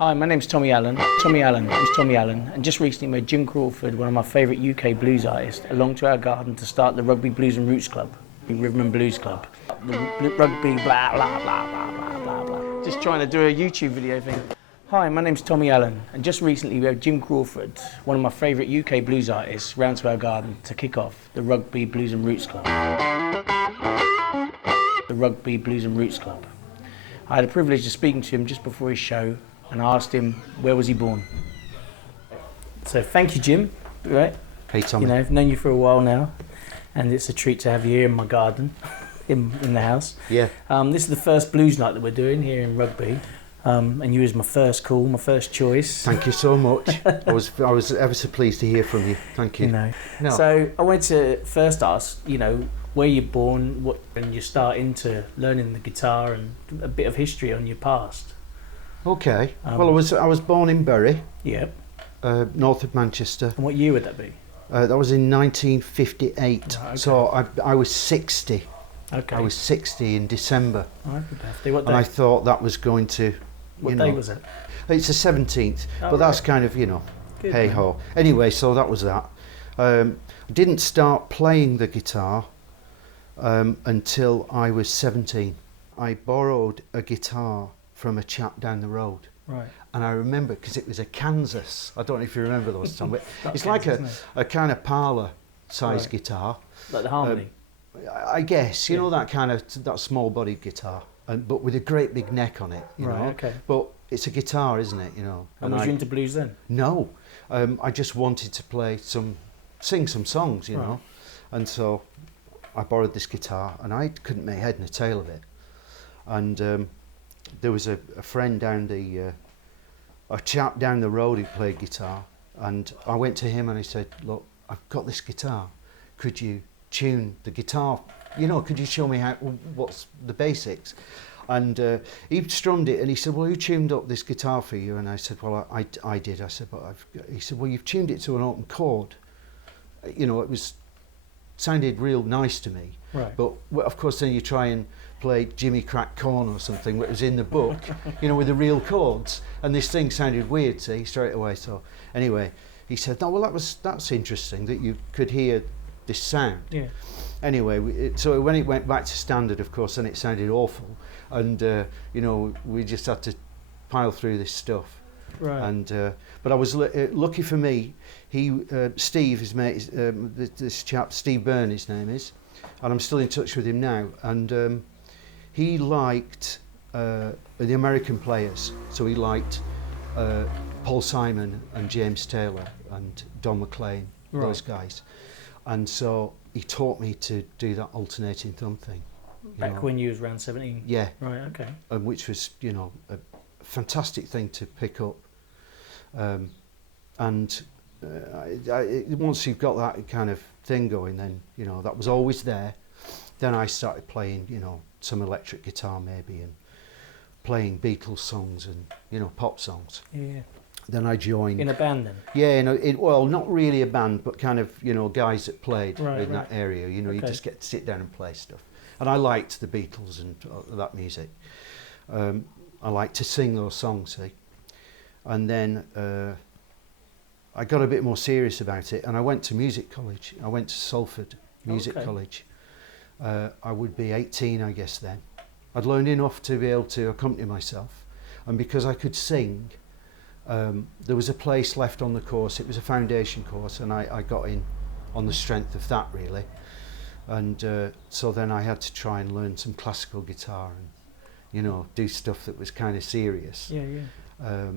Hi, my name's Tommie Allen. Tommie Allen, and just recently made Jim Crawford, one of my favourite UK blues artists, along to our garden to start the Rugby Blues and Roots Club, the Rhythm and Blues Club. The rugby, blah, blah, blah, blah, blah, blah, blah. Just trying to do a YouTube video thing. Hi, my name's Tommie Allen, and just recently we had Jim Crawford, one of my favourite UK blues artists, round to our garden to kick off the Rugby Blues and Roots Club. The Rugby Blues and Roots Club. I had the privilege of speaking to him just before his show, and I asked him, where was he born? So thank you, Jim. Right? Hey, Tommy. You know, I've known you for a while now, and it's a treat to have you here in my garden, in the house. Yeah. This is the first blues night that we're doing here in Rugby, and you was my first call, my first choice. Thank you so much. I was ever so pleased to hear from you. Thank you. You know. No. So I wanted to first ask, you know, where you're born, when you start into learning the guitar, and a bit of history on your past. Okay. Well, I was born in Bury. Yep. North of Manchester. And what year would that be? That was in 1958. Oh, okay. So I was 60. Okay. I was 60 in December. Oh, happy birthday. What day? And I thought that was going to, What day was it? It's the 17th, Oh, but that's right. kind of, you know, Good, hey man. ho. Anyway, so that was that. I didn't start playing the guitar until I was 17. I borrowed a guitar from a chap down the road. Right. And I remember, because it was a Kansas, I don't know if you remember those, Tom, but it's like Kansas, a kind of parlour size Right. guitar. Like the harmony. I guess, you Yeah. know, that kind of, that small bodied guitar, but with a great big neck on it, you Right, know. okay. But it's a guitar, isn't it, you know. And was you into blues then? No, I just wanted to sing some songs, you Right. know. And so I borrowed this guitar, and I couldn't make head nor tail of it. And there was a friend down a chap down the road who played guitar, and I went to him and I said, look, I've got this guitar, could you tune the guitar, you know, could you show me what's the basics? And he strummed it, and he said, well, who tuned up this guitar for you? And I said, well, I did. I said, but he said, well, you've tuned it to an open chord. You know, it sounded real nice to me. Right. But of course then you try and play Jimmy Crack Corn or something that was in the book, you know, with the real chords, and this thing sounded weird, see, straight away. So anyway, he said, no, well, that's interesting that you could hear this sound. Yeah. Anyway, so when it went back to standard, of course, then it sounded awful, and you know, we just had to pile through this stuff. Right. And but I was lucky for me. Steve, his mate, this chap, Steve Byrne, his name is, and I'm still in touch with him now. And he liked the American players, so he liked Paul Simon and James Taylor and Don McLean, Right. those guys. And so he taught me to do that alternating thumb thing. Back when you was around 17? Yeah. Right, okay. Which was, you know, a fantastic thing to pick up. And once you've got that kind of thing going, then, you know, that was always there. Then I started playing, you know, some electric guitar maybe, and playing Beatles songs and, you know, pop songs. Yeah. Then I joined. In a band then? Yeah, you know, well, not really a band, but kind of, you know, guys that played Right, in right. that area. You know, you Okay. just get to sit down and play stuff. And I liked the Beatles and that music. I liked to sing those songs, see. And then I got a bit more serious about it, and I went to music college. I went to Salford Music Okay. College. I would be 18, I guess, then. I'd learned enough to be able to accompany myself, and because I could sing, there was a place left on the course. It was a foundation course, and I got in on the strength of that, really. And so then I had to try and learn some classical guitar and, you know, do stuff that was kind of serious. Yeah, yeah.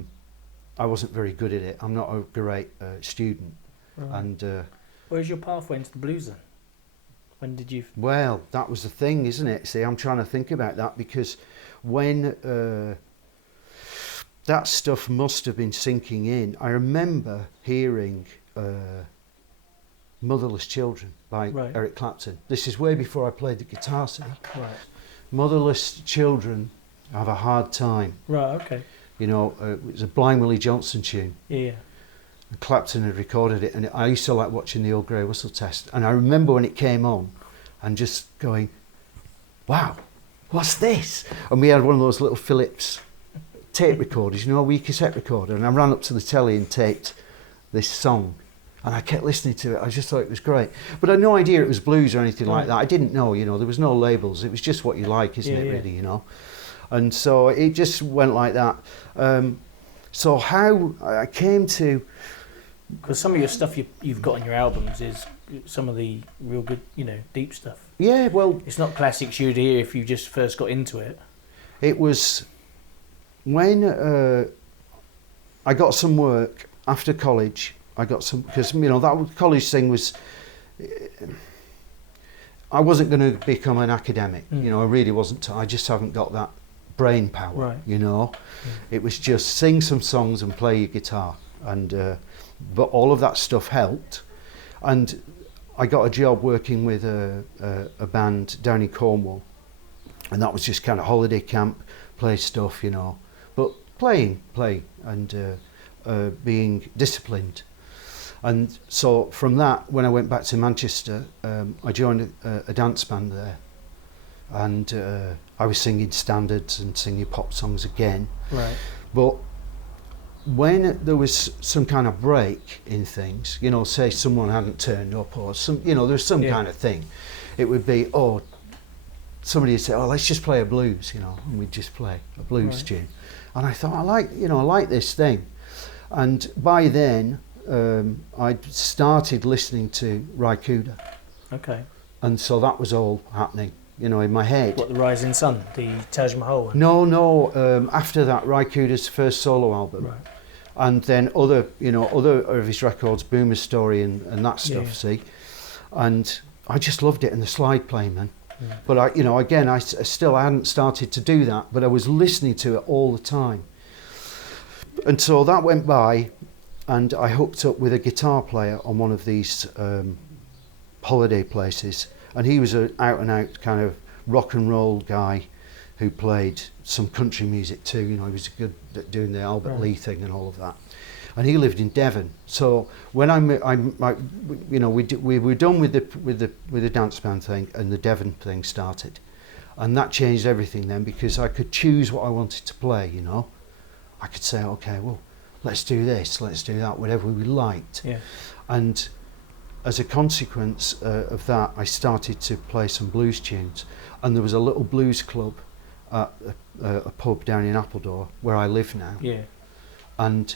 I wasn't very good at it. I'm not a great student. Right. And Where's your pathway into the blues then? When did you... well, that was the thing, isn't it? See, I'm trying to think about that, because when that stuff must have been sinking in. I remember hearing Motherless Children by Right. Eric Clapton. This is way before I played the guitar, see. Right. Motherless children have a hard time. Right, okay. You know, it was a Blind Willie Johnson tune. Yeah. And Clapton had recorded it, and I used to like watching the old Grey Whistle Test. And I remember when it came on and just going, wow, what's this? And we had one of those little Philips tape recorders, you know, a wee cassette recorder, and I ran up to the telly and taped this song. And I kept listening to it. I just thought it was great. But I had no idea it was blues or anything like that. I didn't know, you know, there was no labels. It was just what you like, isn't it, really, you know? And so it just went like that. So how I came to... Because some of your stuff you've got on your albums is some of the real good, you know, deep stuff. Yeah, well... It's not classics you'd hear if you just first got into it. It was when I got some work after college. I got some, because, you know, that college thing was, I wasn't going to become an academic, you know, I really wasn't, I just haven't got that brain power, you know. It was just sing some songs and play your guitar, and but all of that stuff helped. And I got a job working with a band down in Cornwall, and that was just kind of holiday camp, play stuff, you know, but play and being disciplined. And so from that, when I went back to Manchester, I joined a dance band there, and I was singing standards and singing pop songs again. Right. But when there was some kind of break in things, you know, say someone hadn't turned up or some, you know, there's some kind of thing, it would be, oh, somebody would say, oh, let's just play a blues, you know, and we'd just play a blues tune. And I thought, I like this thing. And by then, I'd started listening to Rykuda. Okay. And so that was all happening, you know, in my head. What, the Rising Sun, the Taj Mahal one? No, after that, Rykuda's first solo album. Right. And then other of his records, Boomer's Story and that stuff, see. And I just loved it, and the slide playing, man. But I hadn't started to do that, but I was listening to it all the time. And so that went by, and I hooked up with a guitar player on one of these holiday places, and he was an out-and-out kind of rock and roll guy who played some country music too. You know, he was good at doing the Albert Lee thing and all of that. And he lived in Devon. So when we were done with the dance band thing, and the Devon thing started, and that changed everything then, because I could choose what I wanted to play. You know, I could say, okay, well, let's do this, let's do that, whatever we liked. Yeah. And as a consequence of that, I started to play some blues tunes, and there was a little blues club at a pub down in Appledore where I live now. Yeah. And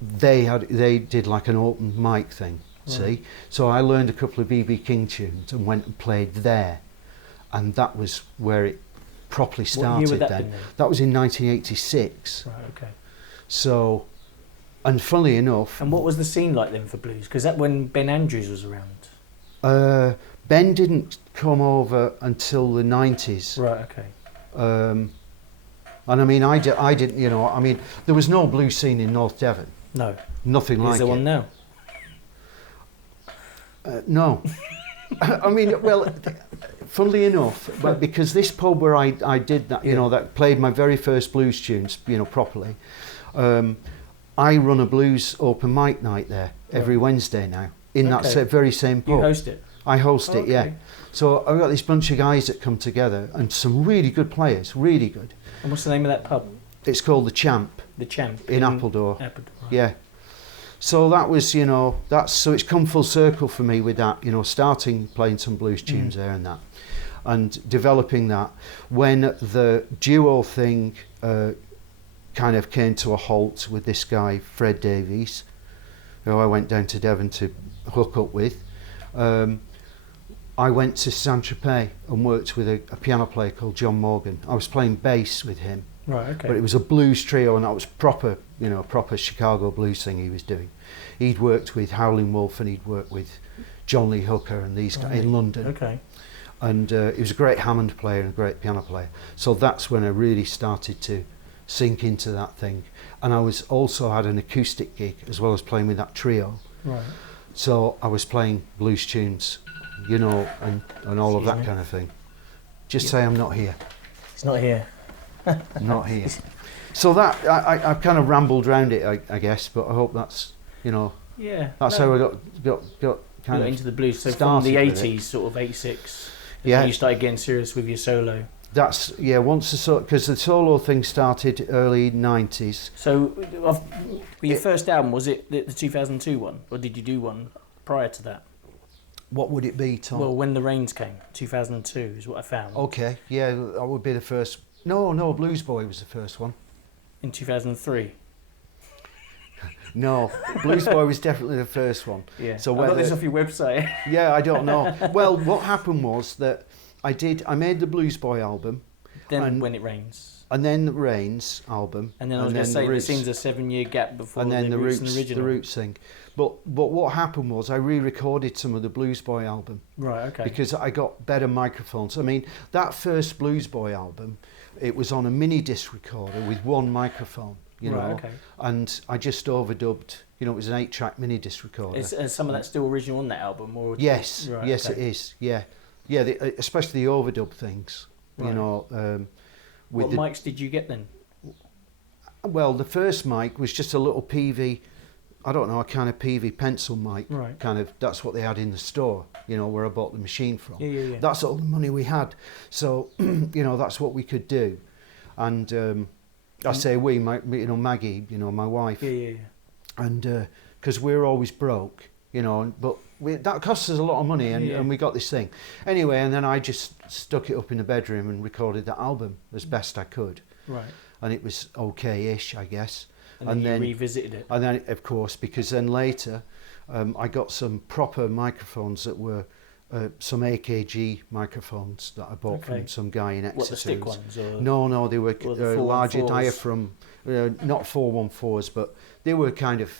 they did like an open mic thing, see? So I learned a couple of B.B. King tunes and went and played there, and that was where it properly started. What year would that been then? That was in 1986. Right, okay. So, and funnily enough... And what was the scene like then for blues? Because that when Ben Andrews was around? Ben didn't come over until the 90s. Right, okay. And I mean, I didn't, you know, I mean, there was no blues scene in North Devon. No. Nothing like it. Is there one now? No. I mean, well, funnily enough, but because this pub where I did that, you know, that played my very first blues tunes, you know, properly, I run a blues open mic night there every Wednesday now, in that very same pub. You host it? I host it, yeah. So I've got this bunch of guys that come together, and some really good players, really good. And what's the name of that pub? It's called The Champ. The Champ. In Appledore. Right. Yeah. So that was, you know, so it's come full circle for me with that, you know, starting playing some blues tunes there and that, and developing that. When the duo thing kind of came to a halt with this guy, Fred Davies, who I went down to Devon to hook up with, I went to Saint-Tropez and worked with a piano player called John Morgan. I was playing bass with him. Right, okay. But it was a blues trio, and that was proper, you know, proper Chicago blues thing he was doing. He'd worked with Howlin' Wolf, and he'd worked with John Lee Hooker and these guys in London. Okay. And he was a great Hammond player and a great piano player. So that's when I really started to sink into that thing. And I was also had an acoustic gig as well as playing with that trio. Right. So I was playing blues tunes, you know, and all of that kind of thing. Just say I'm not here. It's not here. Not here. So that I've kind of rambled around it, I guess, but I hope that's, you know, that's how I got kind of into the blues. So from the 80s, sort of 86, when you started getting serious with your solo. That's once because the solo thing started early 90s. So, your first album, was it the 2002 one, or did you do one prior to that? What would it be, Tom? Well, When the Rains Came, 2002 is what I found. Okay, yeah, that would be the first. No, Blues Boy was the first one. In 2003. No, Blues Boy was definitely the first one. Yeah. So I got this off your website. Yeah, I don't know. Well, what happened was that I made the Blues Boy album. Then When It Rains. And then the Rains album. And then I was going to say, there seems a 7-year gap before and then the Roots and the Original. Roots thing. But what happened was I re-recorded some of the Blues Boy album. Right, okay. Because I got better microphones. I mean, that first Blues Boy album, it was on a mini disc recorder with one microphone, you know. Okay. And I just overdubbed, it was an 8-track mini disc recorder. Is some of that still original on that album? Or Yes, right, yes okay. it is, yeah. Yeah, especially the overdub things, Right. With what mics did you get then? Well, the first mic was just a little PV, I don't know, a kind of PV pencil mic. Right. Kind of, that's what they had in the store, where I bought the machine from. Yeah. That's all the money we had. So, that's what we could do. And I say we, Maggie, my wife. Yeah. And because we're always broke, but that costs us a lot of money, and we got this thing. Anyway, and then I just stuck it up in the bedroom and recorded that album as best I could. Right. And it was okay-ish, I guess. And then you revisited it. And then, of course, because then later I got some proper microphones that were some AKG microphones that I bought from some guy in Exeter. What, the stick ones? Or No, they were the larger 414s? diaphragm, not 414s, but they were kind of,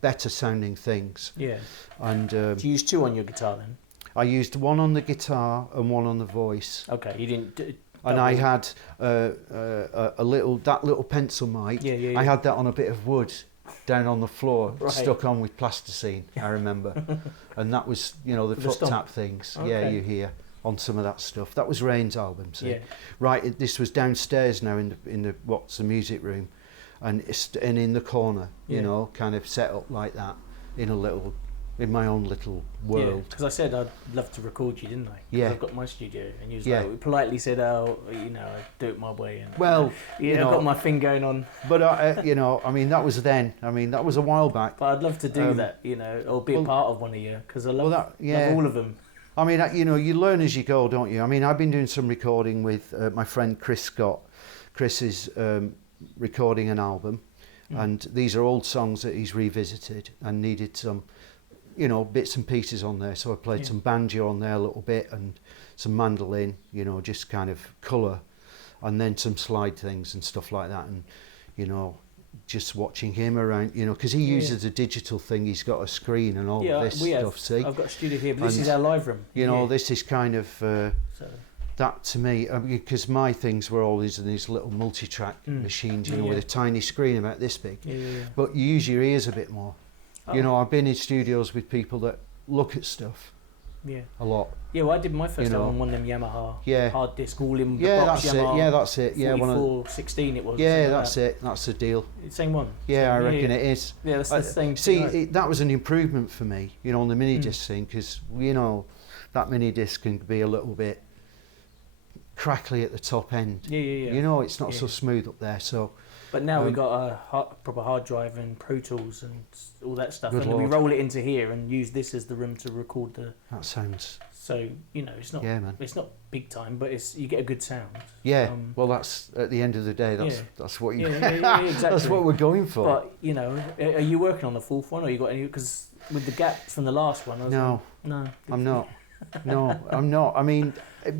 better sounding things. Yeah. And Do you use 2 on your guitar then? I used one on the guitar and one on the voice. Okay, you didn't... And I had a little pencil mic. Yeah. I had that on a bit of wood down on the floor, Right. stuck on with plasticine, I remember. And that was, the foot stomp. tap things. Okay. Yeah, you hear on some of that stuff. That was Rain's album, see. Yeah. Right, this was downstairs now in the what's the music room, and in the corner, kind of set up like that in my own little world. Because I said I'd love to record you, didn't I? 'Cause Yeah. I've got my studio, and you was Yeah. like, politely said, "Oh, I do it my way." And Well, I've got my thing going on. But that was then. That was a while back. But I'd love to do that, or be a part of one of you, because I love all of them. You learn as you go, don't you? I've been doing some recording with my friend Chris Scott. Chris is recording an album, and these are old songs that he's revisited and needed some, bits and pieces on there. So I played some banjo on there a little bit and some mandolin, just kind of colour, and then some slide things and stuff like that. And, just watching him around, because he uses a digital thing. He's got a screen and all of this stuff, see? I've got a studio here, but this is our live room. This is kind of... that to me, because my things were always in these little multi-track machines, with a tiny screen about this big. But you use your ears a bit more. I've been in studios with people that look at stuff a lot. Yeah, well, I did my first album on one of them Yamaha hard disc, all in the box that's Yamaha. it. Yeah, that's it. Yeah, 4416 it was. Yeah, that's it. That's the deal. Same one. Yeah, I reckon it is. Yeah, that's the same. See, that was an improvement for me, on the mini disc thing, because that mini disc can be a little bit crackly at the top end. Yeah. It's not so smooth up there. So. But now we've got a proper hard drive and Pro Tools and all that stuff, Good and Lord. we roll it into here and use this as the room to record the. That sounds. So it's not. Yeah, man. It's not big time, but you get a good sound. Yeah. Well, that's at the end of the day. That's what you. Yeah, exactly. That's what we're going for. But are you working on the fourth one, or you got any? Because with the gaps from the last one, No, I'm not. No, I'm not.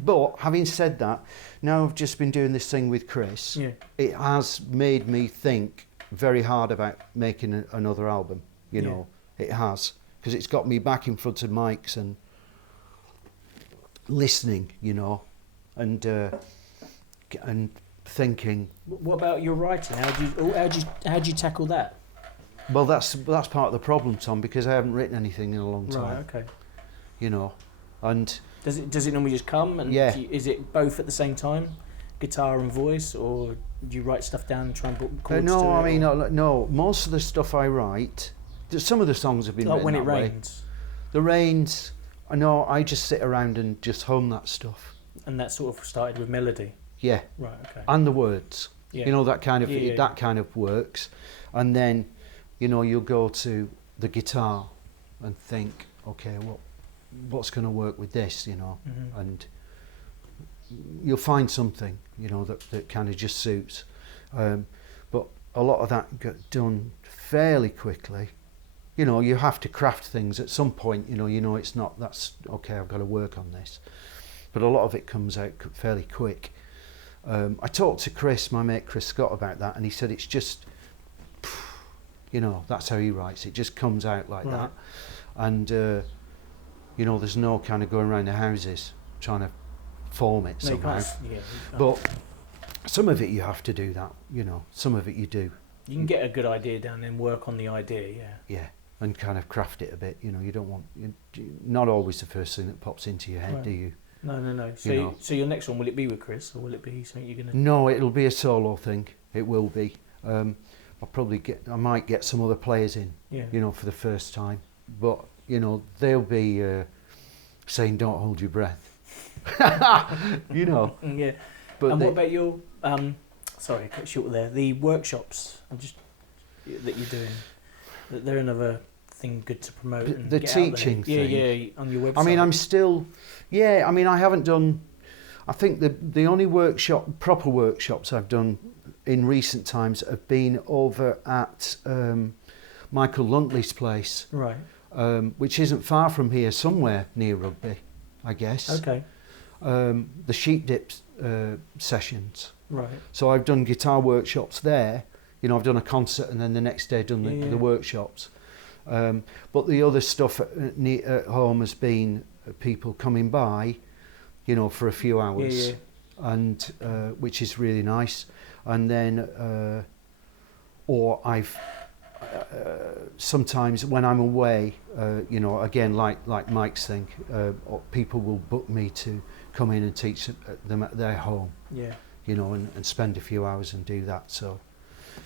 But having said that, now I've just been doing this thing with Chris. Yeah. It has made me think very hard about making another album. It has, because it's got me back in front of mics and listening. And thinking. What about your writing? How do you tackle that? Well, that's part of the problem, Tom, because I haven't written anything in a long time. Right. Okay. And does it normally just come? And is it both at the same time, guitar and voice, or do you write stuff down and try and put chords to it? No. Most of the stuff I write, some of the songs have been like written When It that way. Rains. The Rains, I just sit around and just hum that stuff. And that sort of started with melody. Yeah. Right. Okay. And the words. Yeah. You know, that kind of Yeah. that kind of works. And then, you know, you'll go to the guitar and think, okay, what's going to work with this, you know? Mm-hmm. And you'll find something, you know, that kind of just suits. But a lot of that got done fairly quickly. You know, you have to craft things at some point, you know it's not, that's, okay, I've got to work on this. But a lot of it comes out fairly quick. I talked to Chris, my mate Chris Scott, about that, and he said it's just, you know, that's how he writes. It just comes out like that. And, you know, there's no kind of going around the houses trying to form it somehow. But some of it you have to do that, you know, some of it you do. You can get a good idea down and work on the idea, yeah. Yeah, and kind of craft it a bit, you know, you don't want, not always the first thing that pops into your head, do you? No. So your next one, will it be with Chris, or will it be something you're going to... No, it'll be a solo thing, it will be. I might get some other players in, you know, for the first time. But, you know, they'll be saying, don't hold your breath. You know. Yeah. But and what about your, sorry, cut short there, the workshops that you're doing? They're another thing good to promote. And the get teaching out there. thing. Yeah, on your website. I mean, I'm still, I mean, I haven't done, I think the only proper workshops I've done in recent times have been over at Michael Luntley's place. Right. Which isn't far from here, somewhere near Rugby, I guess. Okay. The sheep dip sessions. Right. So I've done guitar workshops there. You know, I've done a concert and then the next day done the workshops. But the other stuff at home has been people coming by, you know, for a few hours, and which is really nice. And then, or I've sometimes when I'm away, you know, again like Mike's thing, people will book me to come in and teach them at their home. Yeah. You know, and spend a few hours and do that. So.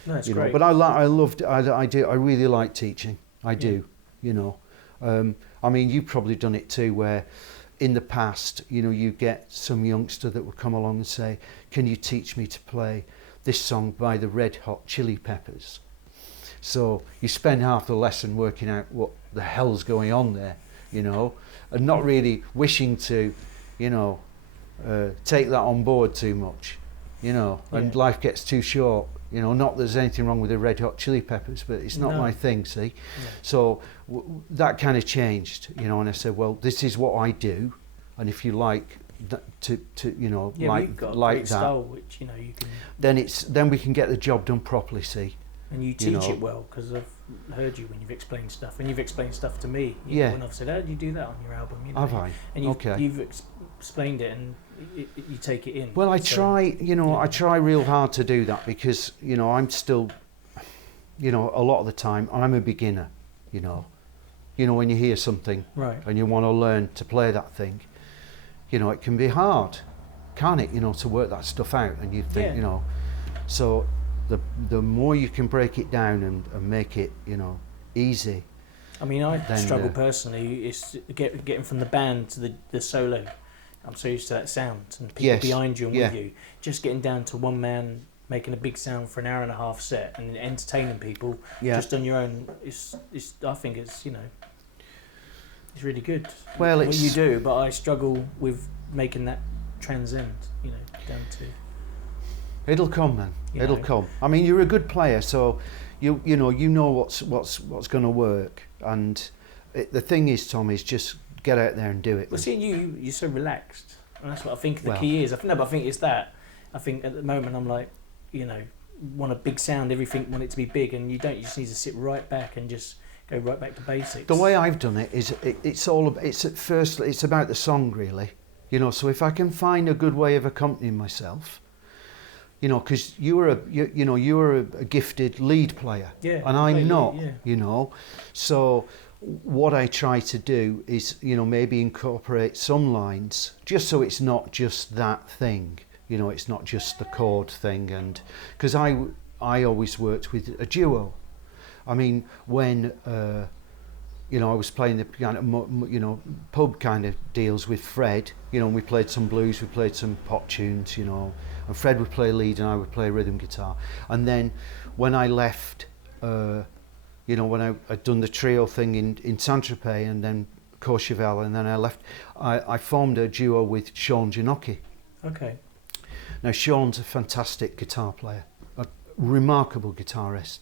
No, that's great. Know, but I really like teaching. I do, you know. I mean, you've probably done it too, where in the past, you know, you get some youngster that will come along and say, can you teach me to play this song by the Red Hot Chili Peppers? So you spend half the lesson working out what the hell's going on there, you know, and not really wishing to, you know, take that on board too much, you know, and life gets too short. You know, not that there's anything wrong with the Red Hot Chili Peppers, but it's not my thing, see? No. So that kind of changed, you know, and I said, well, this is what I do, and if you like to you know, like that, style, which, you know, you can... Then we can get the job done properly, see? And you teach it well, because I've heard you when you've explained stuff, and you've explained stuff to me. You know, when I've said, how did you do that on your album? You know, have I? And you've explained it, and you take it in. Well, I try, you know, I try real hard to do that, because, you know, I'm still, you know, a lot of the time I'm a beginner, you know. You know, when you hear something and you want to learn to play that thing, you know, it can be hard, can't it, you know, to work that stuff out, and you think, you know, so the more you can break it down and make it, you know, easy. I mean, I struggle personally, it's getting from the band to the solo. I'm so used to that sound and people behind you and with you. Just getting down to one man making a big sound for an hour and a half set and entertaining people just on your own. I think it's, you know, it's really good. Well, what you do, but I struggle with making that transcend, you know, down to. It'll come, man. It'll come. I mean, you're a good player, so you know what's going to work. And the thing is, Tom, is just get out there and do it. Well, seeing you're so relaxed, and that's what I think the key is. I think it's that. I think at the moment I'm like, you know, want a big sound, everything, want it to be big, and you don't. You just need to sit right back and just go right back to basics. The way I've done it is it's at first it's about the song, really. You know, so if I can find a good way of accompanying myself, you know, because you were a gifted lead player, and I'm not, you know, so what I try to do is, you know, maybe incorporate some lines, just so it's not just that thing, you know, it's not just the chord thing, and because I always worked with a duo. I mean, when you know, I was playing the kind of, you know, pub kind of deals with Fred, you know, and we played some blues, we played some pop tunes, you know, and Fred would play lead and I would play rhythm guitar. And then when I left, you know, when I'd done the trio thing in Saint-Tropez and then Courchevel, and then I left, I formed a duo with Sean Giannocchi. Okay. Now Sean's a fantastic guitar player, a remarkable guitarist,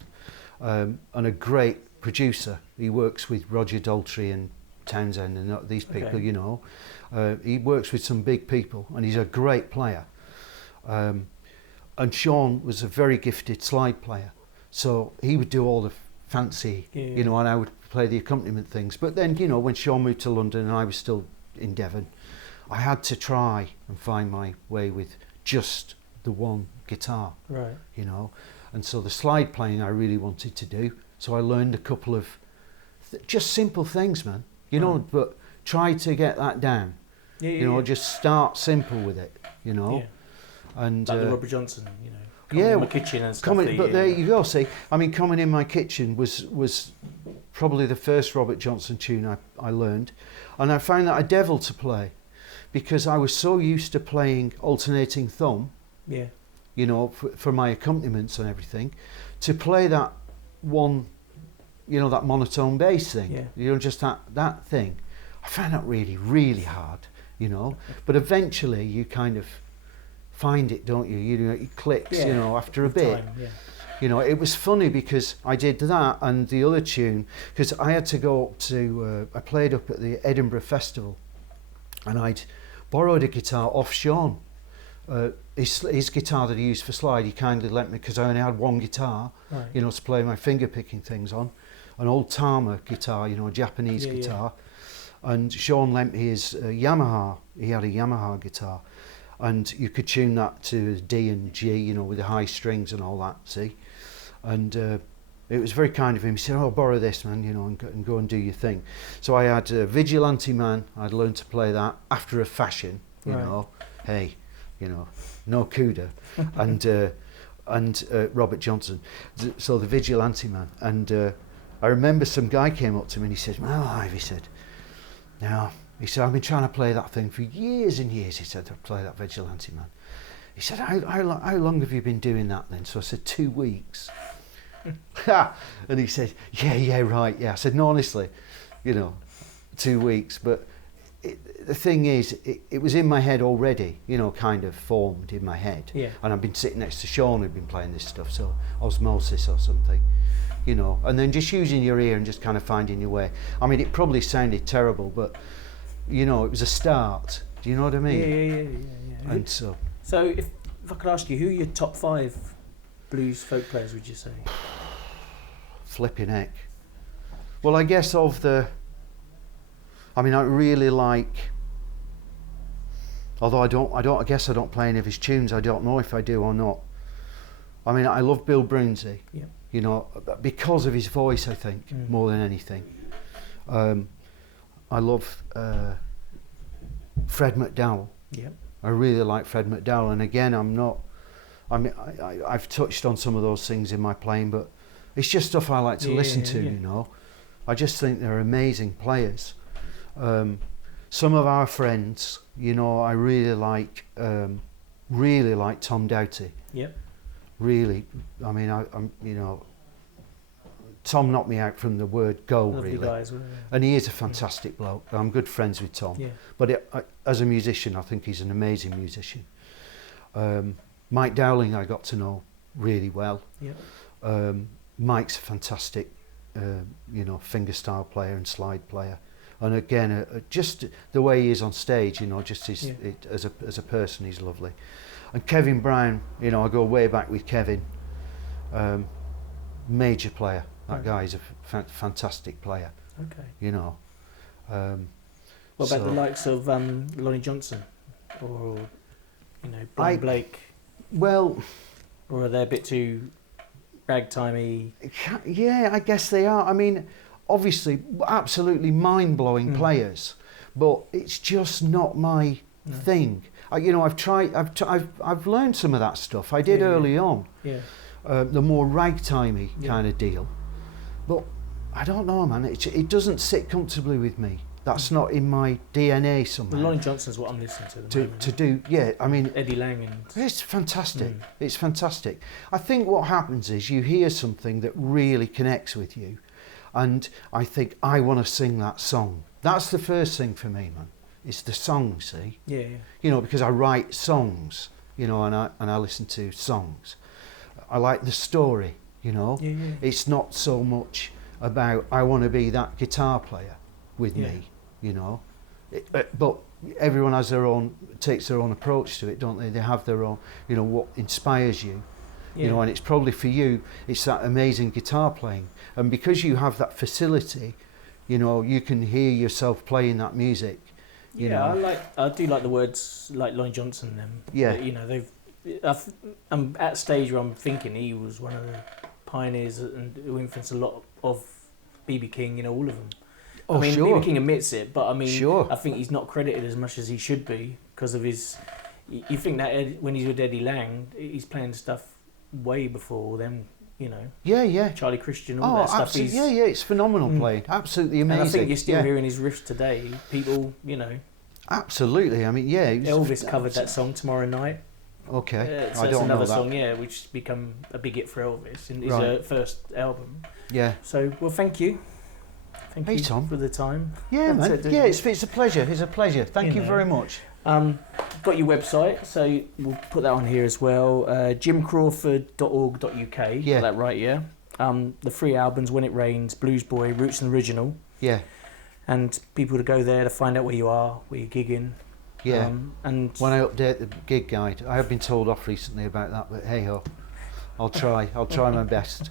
and a great producer. He works with Roger Daltrey and Townsend and these people, Okay. you know. He works with some big people and he's a great player. And Sean was a very gifted slide player. So he would do all the fancy, you know, and I would play the accompaniment things. But then, you know, when Sean moved to London and I was still in Devon, I had to try and find my way with just the one guitar, Right. you know. And so the slide playing I really wanted to do. So I learned a couple of just simple things, man, you know, but try to get that down. You know, just start simple with it, you know. Yeah. And Like the Robert Johnson, you know. Coming in my kitchen and stuff. but there you go. See, I mean, Coming in My Kitchen was probably the first Robert Johnson tune I learned, and I found that a devil to play, because I was so used to playing alternating thumb. Yeah. You know, for my accompaniments and everything, to play that one, you know, that monotone bass thing. Yeah. You know, just that thing. I found that really, really hard. You know, but eventually you kind of find it, don't you? You know, it clicks, you know, after a bit. Time, yeah. You know, it was funny because I did that and the other tune, because I had to go up to, I played up at the Edinburgh Festival and I'd borrowed a guitar off Sean. His guitar that he used for slide, he kindly lent me because I only had one guitar, Right. you know, to play my finger picking things on. An old Tama guitar, you know, a Japanese guitar. And Sean lent me his Yamaha. He had a Yamaha guitar. And you could tune that to D and G, you know, with the high strings and all that, see? And it was very kind of him. He said, "Oh, borrow this, man, you know, and go and do your thing." So I had Vigilante Man. I'd learned to play that after a fashion, you know. Hey, you know, no Cuda. and Robert Johnson. So the Vigilante Man. And I remember some guy came up to me and he said, "Well, Ive," he said, "now," he said, "I've been trying to play that thing for years and years," he said, "to play that Vigilante Man." He said, how long have you been doing that then? So I said, 2 weeks. And he said, yeah, right, yeah. I said, "No, honestly, you know, 2 weeks." But the thing is, it was in my head already, you know, kind of formed in my head. Yeah. And I've been sitting next to Sean who'd been playing this stuff, so osmosis or something. You know, and then just using your ear and just kind of finding your way. I mean, it probably sounded terrible, but, you know, it was a start. Do you know what I mean? Yeah. And so if I could ask you, who are your top 5 blues folk players, would you say? flipping heck. Well, I guess I really like, although I guess I don't play any of his tunes. I don't know if I do or not. I mean, I love Bill Brunsey. Yeah. You know, because of his voice, I think, more than anything. I love Fred McDowell. Yeah. I really like Fred McDowell, and again, I've touched on some of those things in my playing, but it's just stuff I like to listen to, you know. I just think they're amazing players. Some of our friends, you know, I really like Tom Doughty. Yep. Really, I mean, I'm, you know, Tom knocked me out from the word go, Lovely really. guys, weren't they? And he is a fantastic bloke. I'm good friends with Tom. Yeah. But as a musician, I think he's an amazing musician. Mike Dowling I got to know really well. Yep. Mike's a fantastic, you know, fingerstyle player and slide player. And again, just the way he is on stage, you know, just as a person, he's lovely. And Kevin Brown, you know, I go way back with Kevin. Major player. That guy is a fantastic player. Okay. You know. What about the likes of Lloyd Johnson, or you know, Brian Blake? Well, or are they a bit too ragtimey? Yeah, I guess they are. I mean, obviously, absolutely mind-blowing players, but it's just not my thing. You know, I've learned some of that stuff. I did early on. Yeah. The more ragtimey kind of deal, but I don't know, man. It doesn't sit comfortably with me. That's not in my DNA somehow. Well, Lloyd Johnson's what I'm listening to at the moment. To do, yeah. I mean, Eddie Lang and it's fantastic. It's fantastic. I think what happens is you hear something that really connects with you, and I think I want to sing that song. That's the first thing for me, man. It's the song, see? yeah. You know, because I write songs, you know, and I listen to songs. I like the story, you know. Yeah. It's not so much about I want to be that guitar player with me, you know. But everyone has takes their own approach to it, don't they? They have their own, you know, what inspires you. You know, and it's probably for you, it's that amazing guitar playing. And because you have that facility, you know, you can hear yourself playing that music. You know. I do like the words like Lloyd Johnson and them. Yeah. You know, I'm at a stage where I'm thinking he was one of the pioneers and who influenced a lot of B.B. King, you know, all of them. Oh, I mean, sure. B.B. King admits it, but I mean, Sure. I think he's not credited as much as he should be because of his. You think that when he's with Eddie Lang, he's playing stuff way before them, you know. Yeah. Charlie Christian, all that stuff. Absolutely. Yeah, it's phenomenal playing. Absolutely amazing. And I think you're still hearing his riffs today. People, you know. Absolutely. I mean, yeah. Elvis covered that song Tomorrow Night. Okay. So I it's don't know another that. song, which has become a big hit for Elvis in his first album. Yeah. So, well, thank you. Thank you, Tom. for the time. Yeah, man. Yeah, it's a pleasure. It's a pleasure. Thank you very much. Got your website, so we'll put that on here as well. jimcrawford.org.uk. Yeah. Got that right, yeah. The 3 albums, When It Rains, Blues Boy, Roots and Original. Yeah. And people to go there to find out where you are, where you're gigging. Yeah. And when I update the gig guide, I have been told off recently about that, but hey ho, I'll try my best.